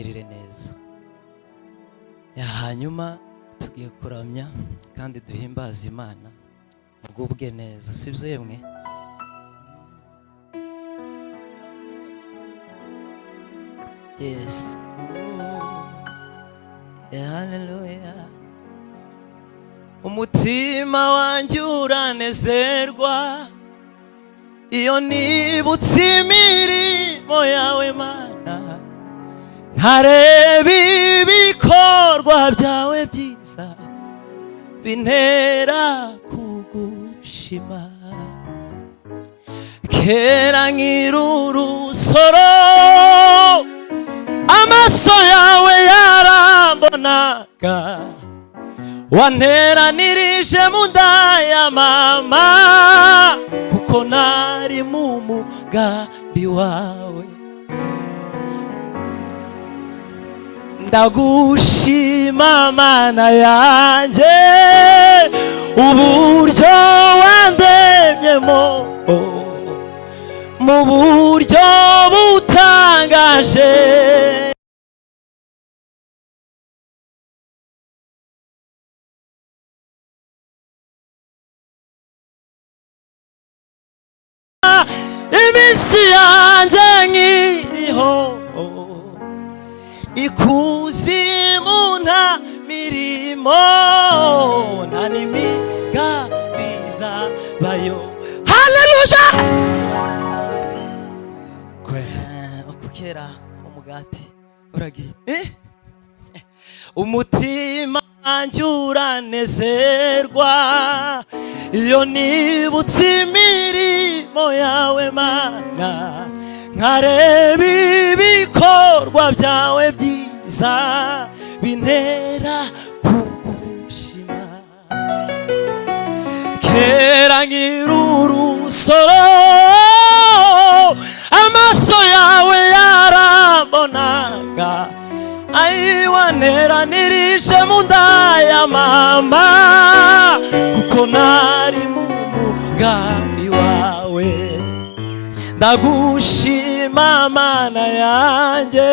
irire neza. Hanyuma tugiye kuramya kandi duhimbaza Imana mugubwe neza, sibyo yemwe? Yes. Hallelujah. Umutima wanjye uranezerwa iyo nibutse imirimo yawe Mana, nkareba ibikorwa byawe byiza bintera kugushima. Kera nkiri urusoro amaso yawe yarambonaga, wanteranirije mu nda ya mama kuko nari mu mugambi wawe. Ndagushima Mana yanjye uburyo wandemyemo mu buryo butangaje. Iminsi yanjye nkiriho ikuzimu nta mirimo, nta n'imigambi izabayo. Haleluya! Kera umugati uragiye, umutima wanjye uranezerwa iyo nibutse imirimo yawe Mana, nkareba ibikorwa byawe byiza bintera kugushima. Kera nkiri urusoro amaso yawe yarambonaga, wanteranirije mu nda ya mama kuko nari mu mugambi wawe. Ndagushima Mana yanjye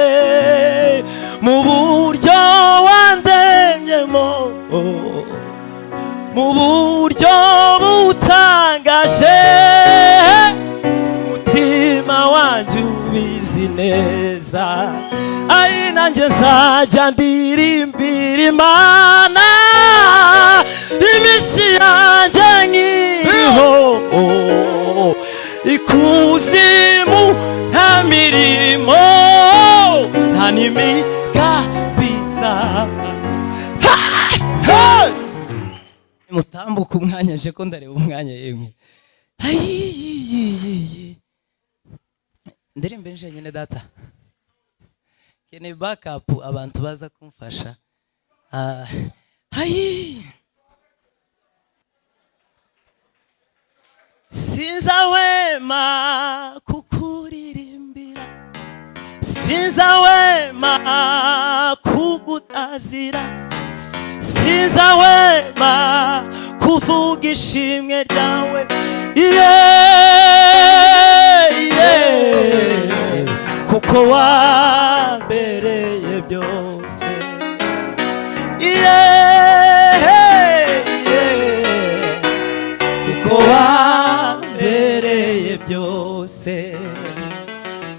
mu buryo wandemyemo mu buryo butangaje. Umutima wanjye ubizi neza, ari nanjye nzajya ndirimbira Imana iminsi yanjye nkiriho. Ikuzimu nta mirimo, nta n'imigambi izabayo. Mutambuka umwanya nje ko ndareba umwanya yemwe. Ndirimbe nje nyine data, kene backup abantu baza kumfasha. Sinzahwema kukuririmbira, sinzahwema kugutazira, sinzahwema kuvuga ishimwe ryawe. Kuko wambereye byose. Kuko wambereye byose.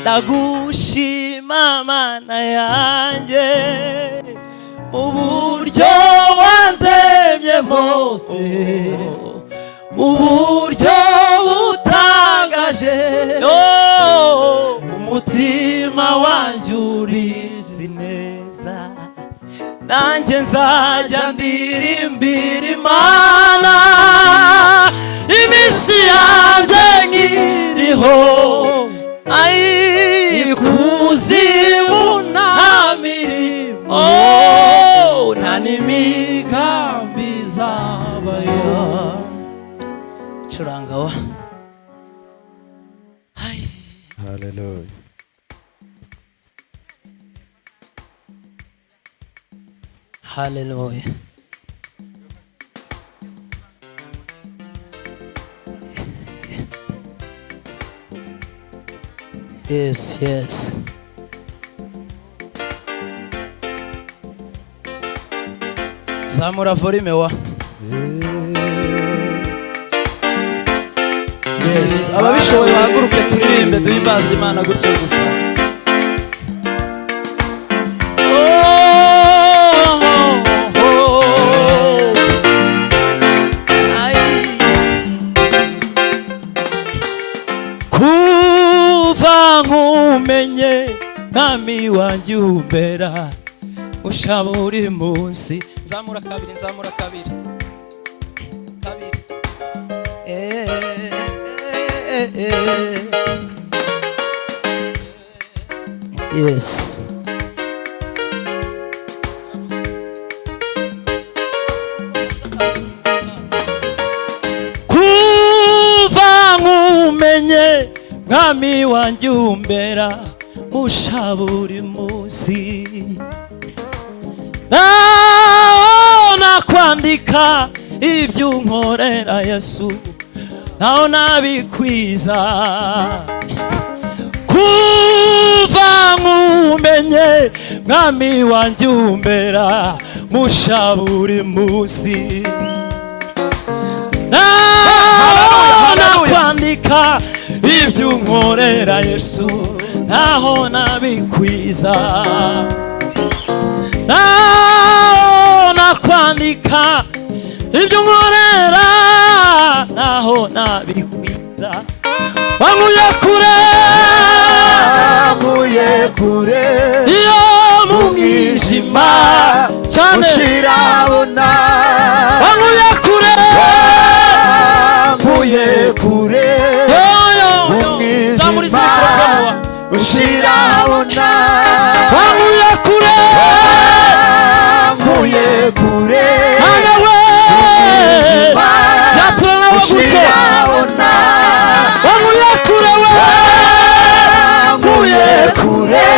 Ndagushima Mana yanjye mu buryo wandemyemo mu buryo butangaje. Umutima wanjye urizi neza, nanjye nzajya ndirimbira Imana iminsi yanjye nkiriho. Ikuzimu nta mirimo, nta n'imigambi izabayo. Curanga wa. Hallelujah. Hallelujah. Yes, yes. zamura volume wa. Yes, ababishoboye bahaguruke turirimbe duhimbaze Imana gutyo gusa. Kuva nkumenye nami wanjye umbera usha buri munsi. Zamura kabiri, zamura kabiri. Kabiri. Yes. Kuva nkumenye mwami wanjye umbera musha buri munsi. Naona kwandika ibyo unkorera Yesu, naona bikwiza. Kuva nkumenye mwami wanjye umbera musha buri munsi. Naona kwandika ibyo unkorera Yesu, naona bikwiza. Naona kwandika ibyo unkorera, naona bikwiza. Wanguye kure, wanguye kure, iyo mu mwijima cyane ushirabona. Wanguye kure, wanguye kure, mu mwijima ushirabona. wanguye kure, wanguye kure, nawe byatura nawe gutyo. Wanguye kure we, wanguye kure,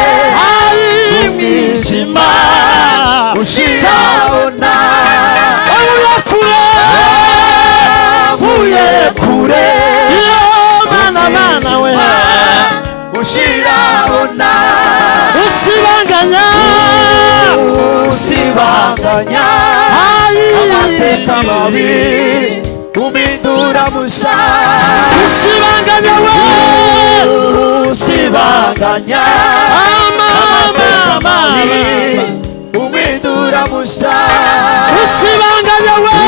ari mwijima ushirabona. wanguye kure, wanguye kure, iyo mana we ushirabona. usibanganya usibanganya amateka mabi umindura musha. usibanganya we, usibanganya amateka mabi umindura musha. usibanganya we,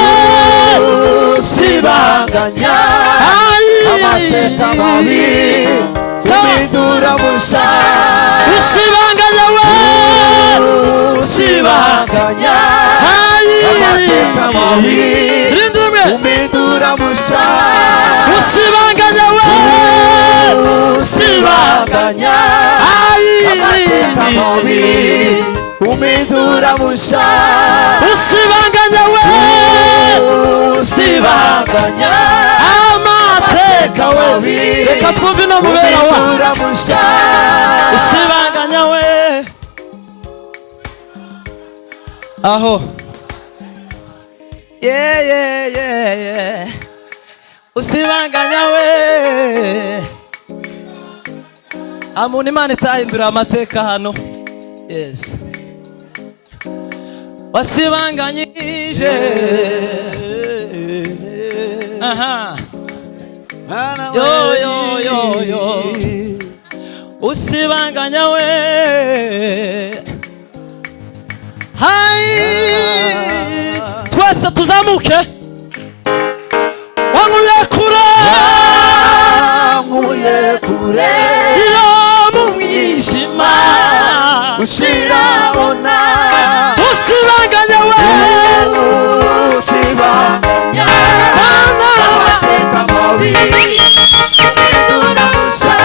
usibanganya amateka mabi umindura musha. usibanganya we, usibanganya amateka mabi rindumwe umindura musha. usibanganya we, usibanganya amateka mabi umindura musha. usibanganya we, usibanganya amateka we. Reka twumve no mubera wa umindura musha. usibanganya we. Aho yeah. Usibanganya we, amuna Imana itahindura amateka hano. Yes, wasibanganyije. Aha, yo usibanganya we. Hai, twese tuzamuke. Wanguye kure, wanguye kure, iyo mu mwijima ushirabona. usibanganya we, usibanganya amateka mabi umindura musha.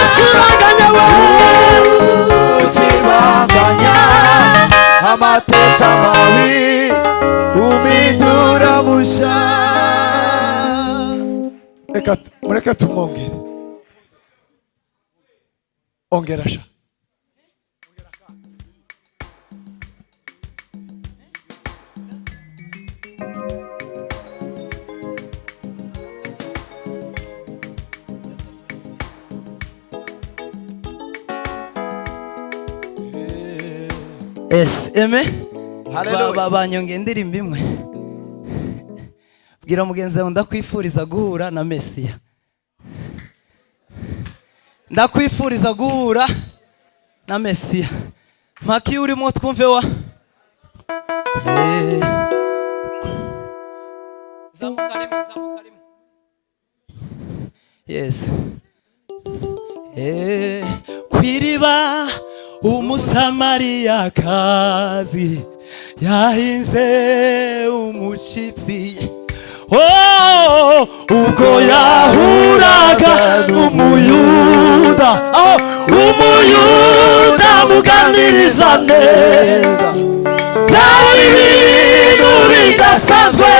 usibanganya we, usibanganya amateka mabi umindura musha. Mureke tumwongere, ongera sha. Yes, amen. Haleluya. banyongeye indirimbo imwe. Bwira mugenzi wawe ndakwifuriza guhura na Mesiya. Ndakwifuriza guhura na Mesiya. Maki urimo twumve wa. Zamukarimo. Yes. Kwiriba umusamariyakazi yahinze umushitsi. Ubwo yahuraga n'umuyuda, umuyuda muganiriza neza, byari ibintu bidasanzwe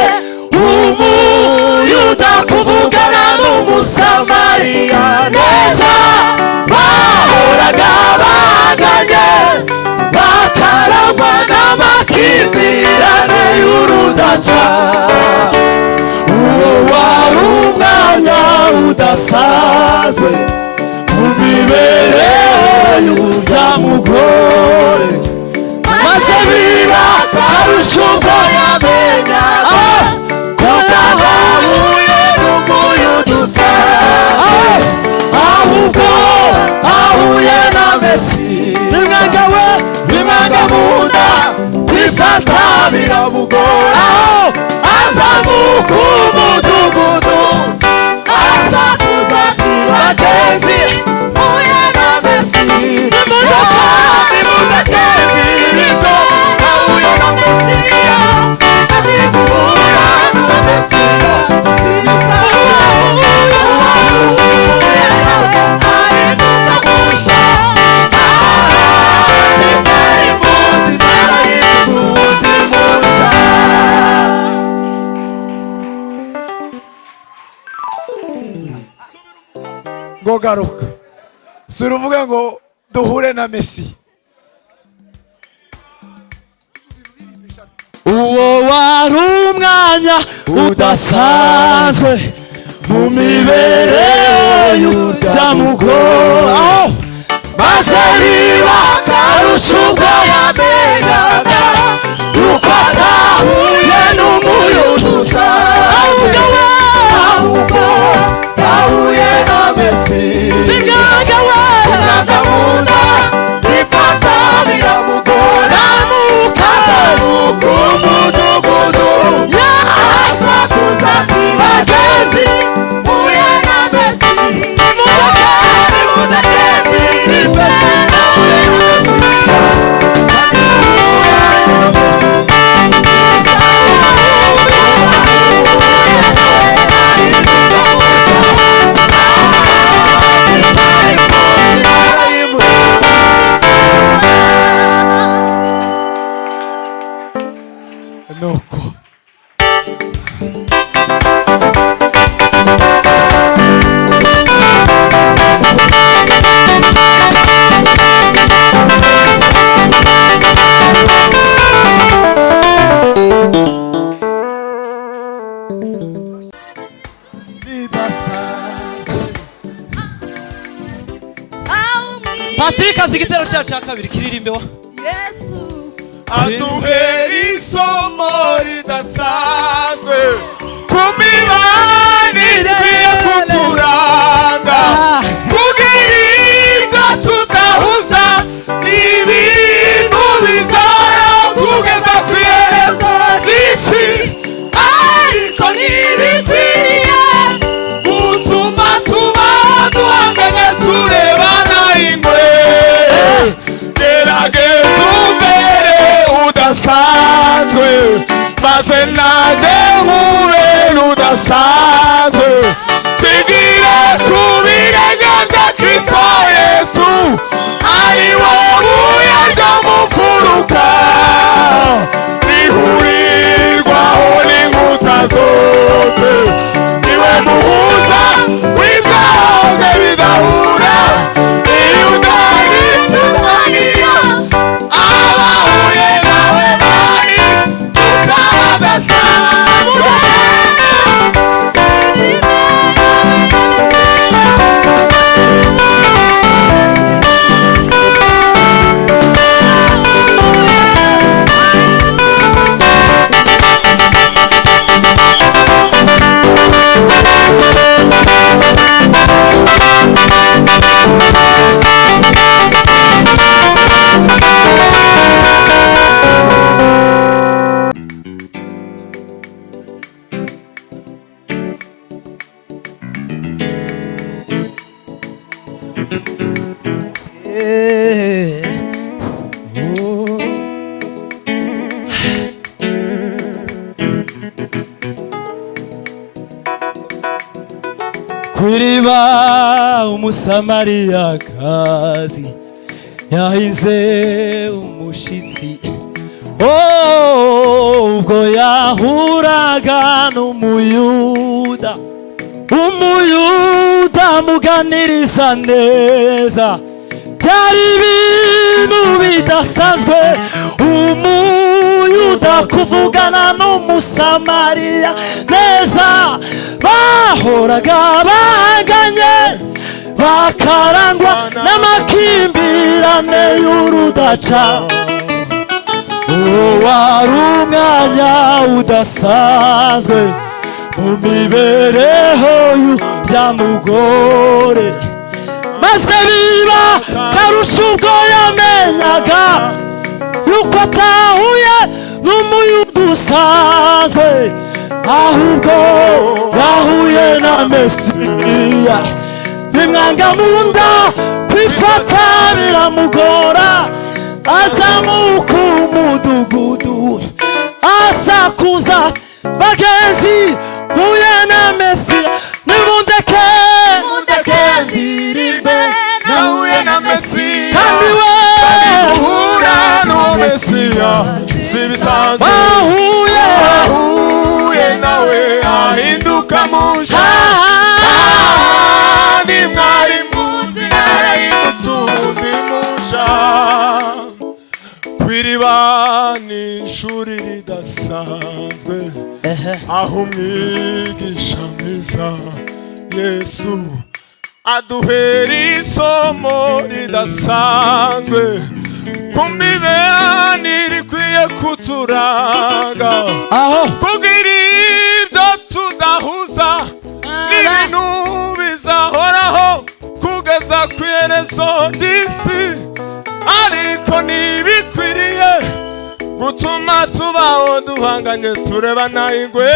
umuyuda kuvugana n'umusamariya neza. Bahoraga baganye bakarangwa n'amakimbirane y'urudaca. Uwo wari umwanya udasanzwe mu mibereho y'urya mugore, maze biba akarusho ubwo yamenyaga ko yadahuye n'umuyuda usanzwe, ahubwo ahuye na Mesiya. Bimwaga mu nda kwifata biramugora, azamuka umudugudu asakuza ati bagenzi huye na Mesiya. Nimudake ndirimbo nahuye na Mesiya, ari guhura na Mesiya. ngo garuka sura uvuga ngo duhure na Mesiya. Uwo wari umwanya udasanzwe mu mibereho y'urya mugore, maze biba akarusho ubwo yamenyaga yuko atahuye n'umuyuda usanzwe, ahubwo yahuye na Mesiya. Bimwaga mu nda bifata biramugora, azamuka umudugudu asakuza ati bagenzi huye na Mesiya. Nimudake ndirimbo nahuye na Mesiya. nuko Patrick azi igitero cya kabiri kiririmbe wa. aduhe isomo ridasanzwe ku mibanire ikwiye kuturanga, kugira ibyo tudahuza n'ibintu bizara kugeza ku iherezo ry'isi, ariko ntibikwiriye gutuma tubaho duhanganye turebana ingwe. Gerageza umbere udasanzwe, maze nanjye nkube udasanzwe, twigire ku birenge bya Kristo Yesu, ari wo buye ryo mu mfuruka rihurirwaho n'inkuta zose, niwe muhuza w'ibyahoze bidahura. Iyo udahisumaniya abahuye nawe bari tukabadasanzwe. kw'iriba umusamariyakazi yahize umushitsi ubwo yahuraga n'umuyuda amuganiriza neza byari ibintu bidasanzwe umuyuda kuvugana n'umusamariya neza bahoraga bahanganye bakarangwa n'amakimbirane y'urudaca wari umwanya udasanzwe mu mibereho y'uriya mugore maze biba karusha ubwo yamenyaga yuko atahuye n'umuyuda usanzwe ahubwo yahuye na Mesiya bimwanga mu nda kwifata biramugora azamuka umudugudu asakuza bagenzi huye na Mesiya nimundeke ndirimbe nahuye na Mesiya kandi we uhura n'uwo Mesiya si bisanzwe bahuye nawe ahinduka musha kandi mwari muzi yarahindutse uwundi musha kw'iriba ni ishuri ridasanzwe aho umwigisha mwiza Yesu aduhera isomo ridasanzwe ku mibereho ikwiye kuturanga kugira ibyo tudahuza n'ibintu bizahoraho kugeza ku iherezo ry'isi ariko ntibikwiriye gutuma tubaho duhanganye turebana ingwe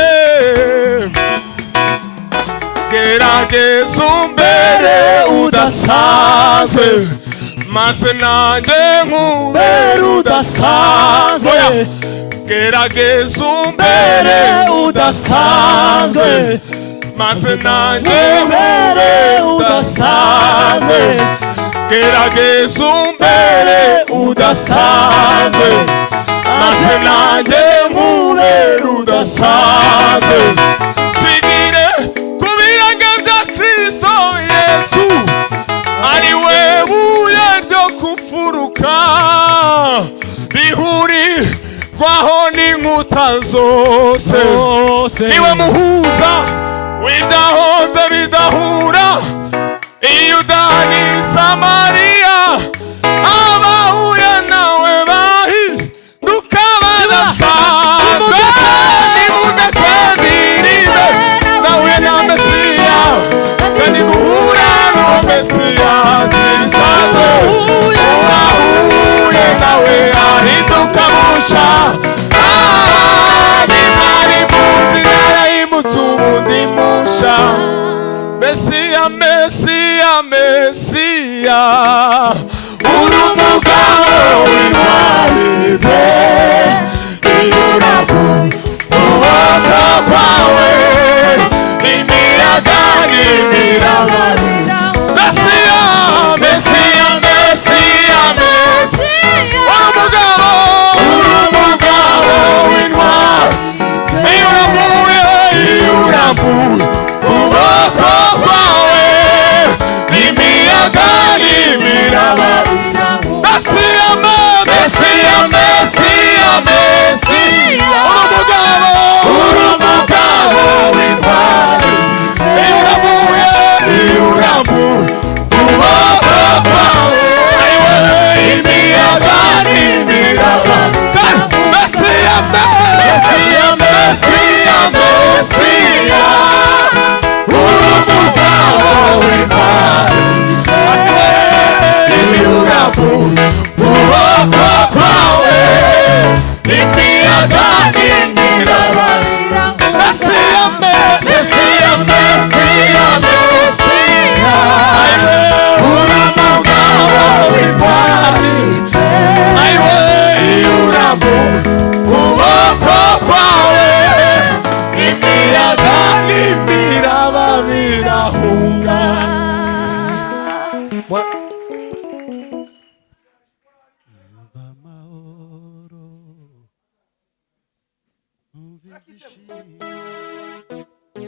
gerageza umbere udasanzwe maze nanjye nkubere udasanzwe gerageza umbere udasanzwe maze nanjye nkubere udasanzwe gerageza umbere udasanzwe maze nanjye nkubere udasanzwe twigire ku birenge bya Kristo Yesu ari we buye ryo kufuruka rihurirwaho n'inkuta zose niwe muhuza w'ibyahoze bidahura iyudani Samariya abahuye nawe bahinduka badasanzwe nimundeke ndirimbe nahuye na Mesiya kandi muhura n'uwo Mesiya si bisanzwe uwahuye nawe ahinduka musha kandi mwari muzi yarahindutse uwundi musha Mesiya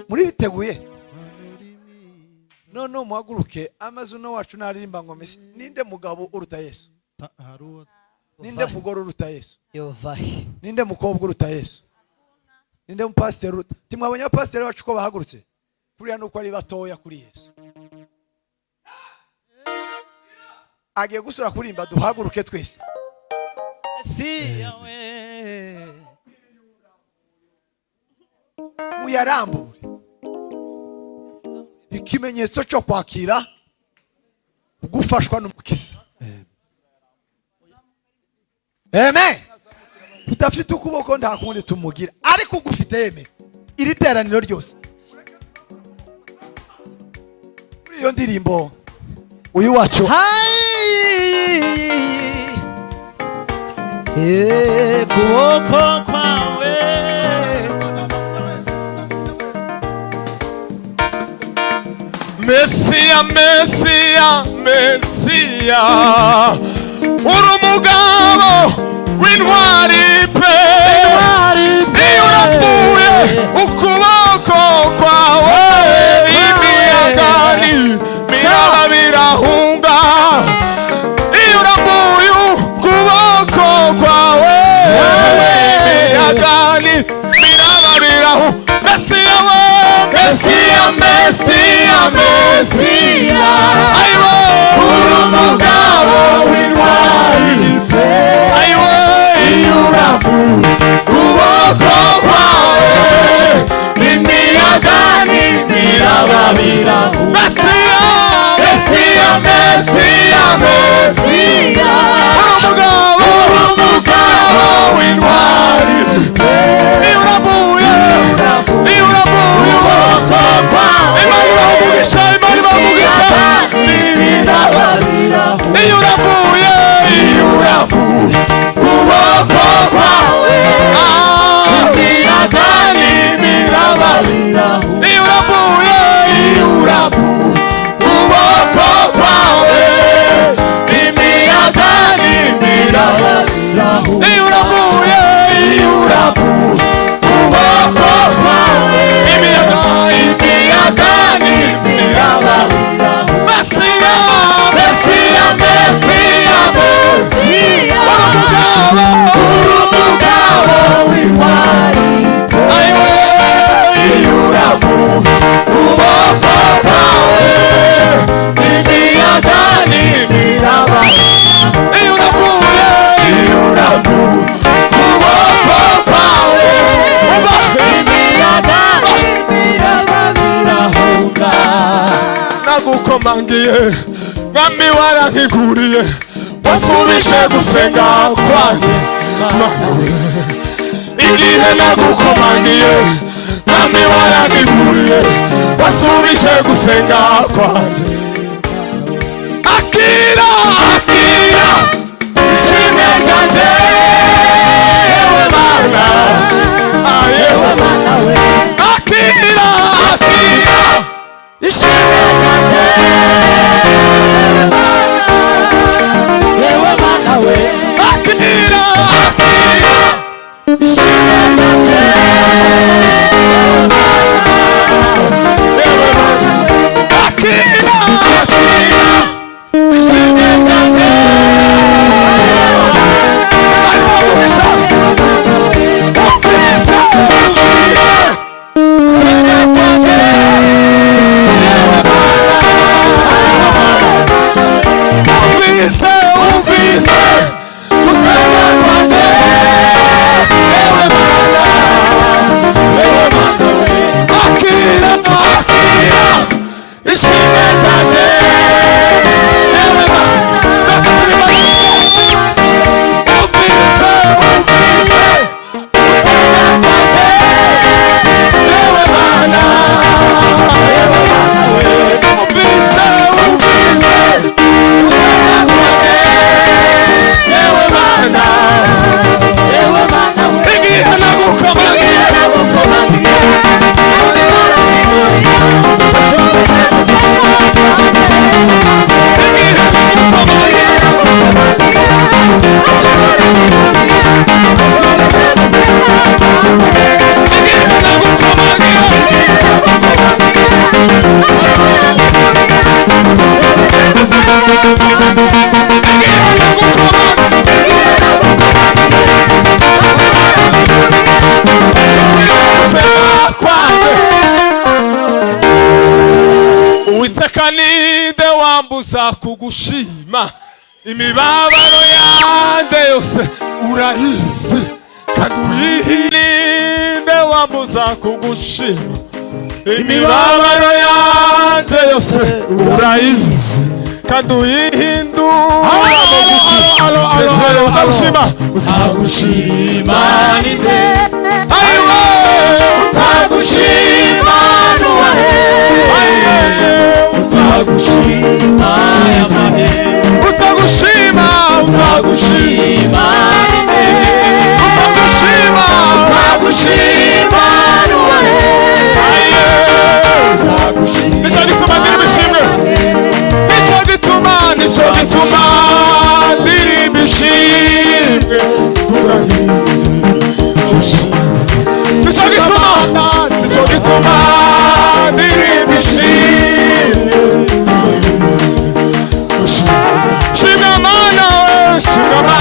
muri biteguye none muhaguruke amazina wacu naririmba ngo Messi. Ninde mugabo uruta Yesu? Ninde mugore uruta Yesu? Yovahe. Ninde mukobwa uruta Yesu? Ninde mupasiteri uruta? Timwabonye abapasiteri bacu ko bahagurutse kuriya nuko ari batoya kuri Yesu. Agiye gusura kurimba, duhaguruke twese. Mesiya we. Muyarambure ikimenyetso cyo kwakira gufashwa n'umukiza. Amen. Udafite ukuboko nta kundi tumugira, ariko ugufite yeme iri teraniro ryose. Muri iyo ndirimbo uyu wacu kuboko kwawe Mesiya, Mesiya, Mesiya, uri umugabo w'intwari pe, iyo urambuye ukuboko kwawe imiyaga n'imiraba birahunga, iyo urambuye ukuboko kwawe imiyaga n'imiraba birahunga. Mesiya we, Mesiya, Mesiya, Mesiya, ayiwe uri umugabo w'intwari pe, ayiwe iyo urambuye ukuboko kwawe imiyaga n'imiraba birahunga. Mesiya, Mesiya, Mesiya, uri umugabo w'intwari pe, iyo urambuye ukuboko kwawe Imana ibamugisha, Imana ibamugisha imiraba birahunga. Iyo urambuye ukuboko kwawe imiyaga n'imiraba birahunga. Iyo urambuye ukuboko kwawe imiyaga n'imiraba birahunga. Iyo urambuye ukuboko kwawe imiyaga n'imiraba birahunga. Mesiya, Mesiya, Mesiya, uri umugabo w'intwari ayiwe iyo urambuye ukuboko kwawe imiyaga n'imiraba. Iyo urambuye ukuboko kwawe imiyaga n'imiraba birahunga. Nagukomangiye mwami warankiguriye, wasubije gusenga kwanjye Mana we. Igihe nagukomangiye mwami warankiguriye, wasubije gusenga kwanjye. Akira, akira ishimwe ryanjye yewe Mana, yewe Mana we. Akira, akira ishimwe ryanjye yewe Mana we. Akira, akira ishimwe ryanjye yewe Mana, yewe Mana. Akira, akira ishimwe ryanjye kugushima imibabaro yanjye yose urayizi kandi uyihinde wambuza kugushima imibabaro yanjye yose urayizi kandi uyihindura utagushima utagushima ninde ayiwe utagushima nuwahe utagushima yamahe utagushima utagushima ninde utagushima utagushima nuwahe nicyo gituma ndirimba ishimwe nicyo gituma ndirimba ishimwe nicyo gituma ndirimba ishimwe shimwa mana we shimwa mana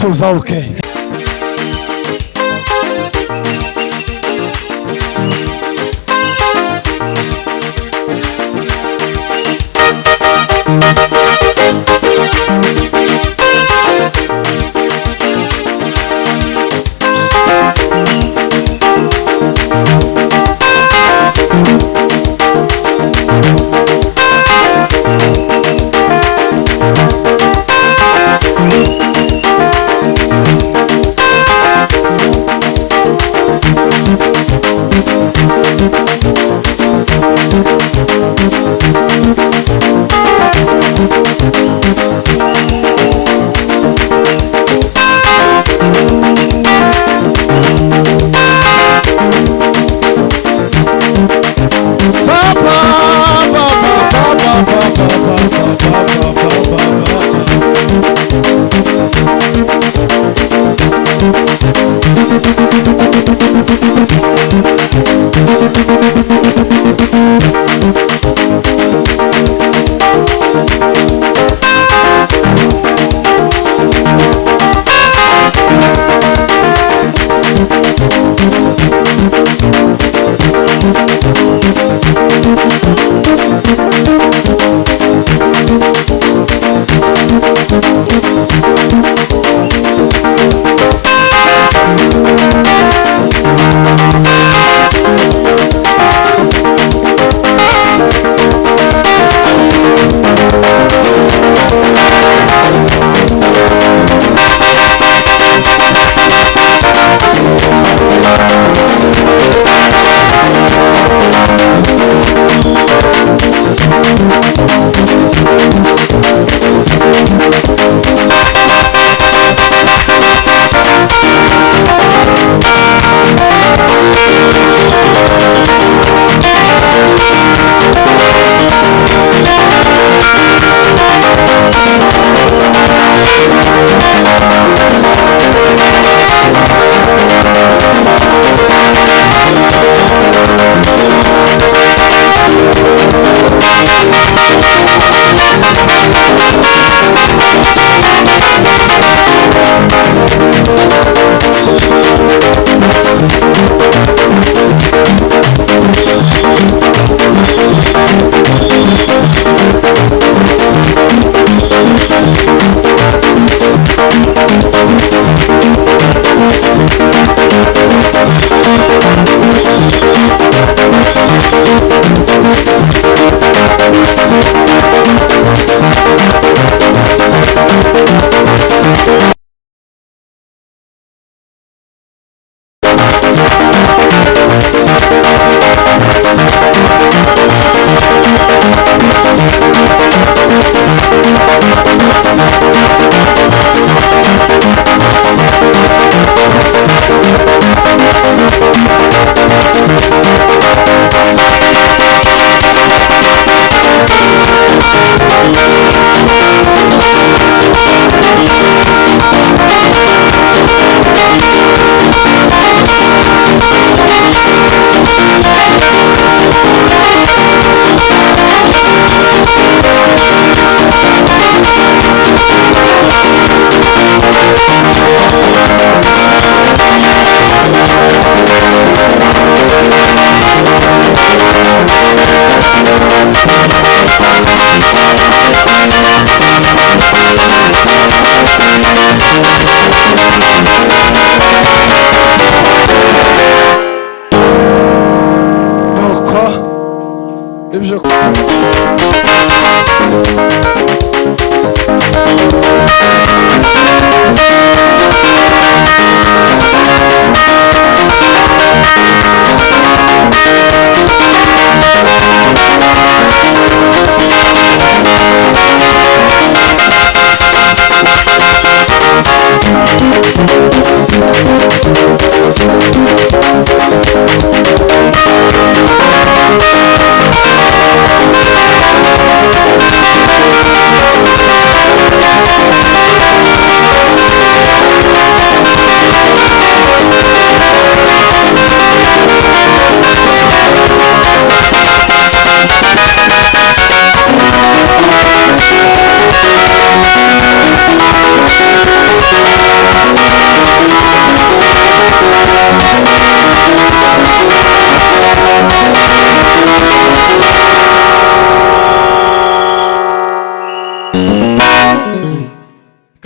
tuza okay.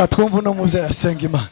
katwumva uno mubyeyi asenga Imana.